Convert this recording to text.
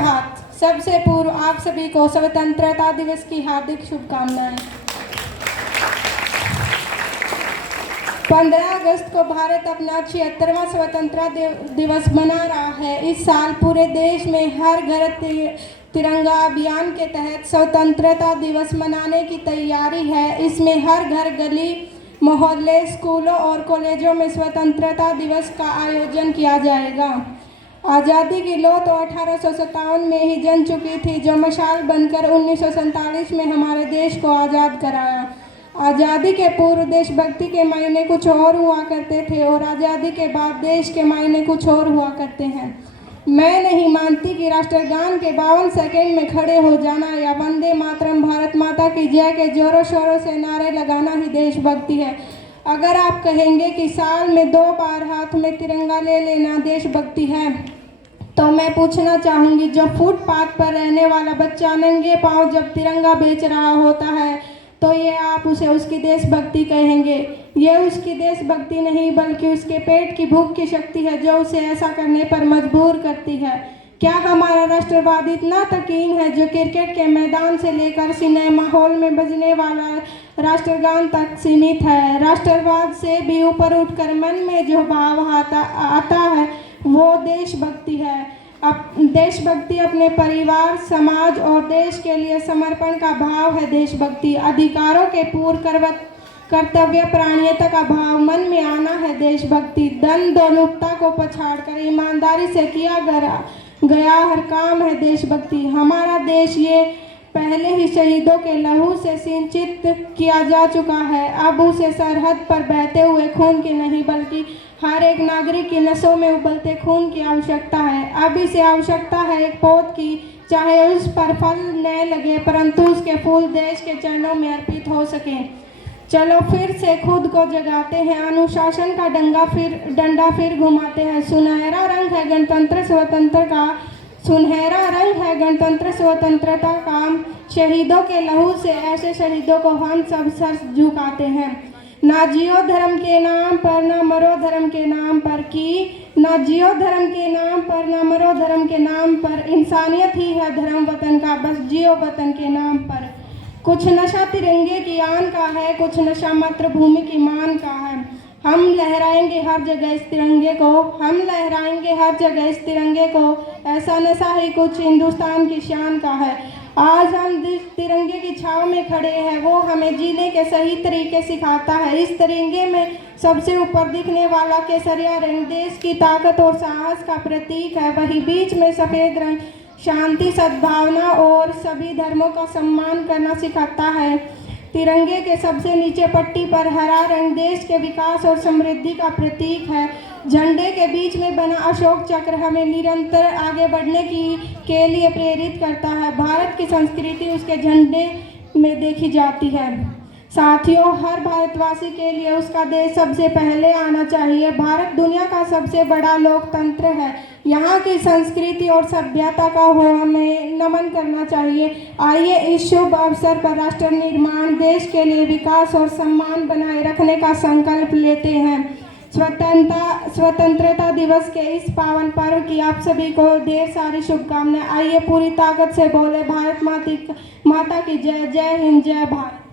हाथ। सबसे पूर्व आप सभी को स्वतंत्रता दिवस की हार्दिक शुभकामनाएं। 15 अगस्त को भारत अपना 76वां स्वतंत्रता दिवस मना रहा है। इस साल पूरे देश में हर घर तिरंगा अभियान के तहत स्वतंत्रता दिवस मनाने की तैयारी है। इसमें हर घर, गली, मोहल्ले, स्कूलों और कॉलेजों में स्वतंत्रता दिवस का आयोजन किया जाएगा। आज़ादी की लौ तो 1857 में ही जल चुकी थी, जो मशाल बनकर 1947 में हमारे देश को आज़ाद कराया। आज़ादी के पूर्व देशभक्ति के मायने कुछ और हुआ करते थे और आज़ादी के बाद देश के मायने कुछ और हुआ करते हैं। मैं नहीं मानती कि राष्ट्रगान के 52 सेकंड में खड़े हो जाना या वंदे मातरम, भारत माता की जय के जोरों शोरों से नारे लगाना ही देशभक्ति है। अगर आप कहेंगे कि साल में 2 बार हाथ में तिरंगा ले लेना देशभक्ति है, तो मैं पूछना चाहूँगी, जो फुटपाथ पर रहने वाला बच्चा नंगे पांव जब तिरंगा बेच रहा होता है, तो ये आप उसे उसकी देशभक्ति कहेंगे? ये उसकी देशभक्ति नहीं, बल्कि उसके पेट की भूख की शक्ति है जो उसे ऐसा करने पर मजबूर करती है। क्या हमारा राष्ट्रवाद इतना तकीन है जो क्रिकेट के मैदान से लेकर सिनेमा हॉल में बजने वाला राष्ट्रगान तक सीमित है? राष्ट्रवाद से भी ऊपर उठकर मन में जो भाव आता है वो देशभक्ति है। अब देशभक्ति अपने परिवार, समाज और देश के लिए समर्पण का भाव है। देशभक्ति अधिकारों के पूर्ण कर्तव्य प्राणियता का भाव मन में आना है। देशभक्ति दंड दौलुकता को पछाड़कर ईमानदारी से किया गया हर काम है। देशभक्ति हमारा देश ये पहले ही शहीदों के लहू से सिंचित किया जा चुका है। अब उसे सरहद पर बहते हुए खून की नहीं, बल्कि हर एक नागरिक की नसों में उबलते खून की आवश्यकता है। अब इसे आवश्यकता है एक पौध की, चाहे उस पर फल न लगे, परंतु उसके फूल देश के चरणों में अर्पित हो सके। चलो फिर से खुद को जगाते हैं, अनुशासन का डंडा फिर घुमाते हैं। सुनहरा रंग है गणतंत्र स्वतंत्रता का। शहीदों के लहू से ऐसे शहीदों को हम सब सर झुकाते हैं। ना जियो धर्म के नाम पर, ना मरो धर्म के नाम पर ना जियो धर्म के नाम पर, ना मरो धर्म के नाम पर। इंसानियत ही है धर्म वतन का, बस जियो वतन के नाम पर। कुछ नशा तिरंगे की आन का है, कुछ नशा मातृभूमि की मान का है। हम लहराएंगे हर जगह इस तिरंगे को, ऐसा नशा ही कुछ हिंदुस्तान की शान का है। आज हम जिस तिरंगे की छाव में खड़े हैं, वो हमें जीने के सही तरीके सिखाता है। इस तिरंगे में सबसे ऊपर दिखने वाला केसरिया रंग देश की ताकत और साहस का प्रतीक है। वही बीच में सफ़ेद रंग शांति, सद्भावना और सभी धर्मों का सम्मान करना सिखाता है। तिरंगे के सबसे नीचे पट्टी पर हरा रंग देश के विकास और समृद्धि का प्रतीक है। झंडे के बीच में बना अशोक चक्र हमें निरंतर आगे बढ़ने के लिए प्रेरित करता है। भारत की संस्कृति उसके झंडे में देखी जाती है। साथियों, हर भारतवासी के लिए उसका देश सबसे पहले आना चाहिए। भारत दुनिया का सबसे बड़ा लोकतंत्र है। यहाँ की संस्कृति और सभ्यता का हमें नमन करना चाहिए। आइए इस शुभ अवसर पर राष्ट्र निर्माण, देश के लिए विकास और सम्मान बनाए रखने का संकल्प लेते हैं। स्वतंत्रता दिवस के इस पावन पर्व की आप सभी को ढेर सारी शुभकामनाएं। आइए पूरी ताकत से बोले भारत माता की जय। जय हिंद, जय भारत।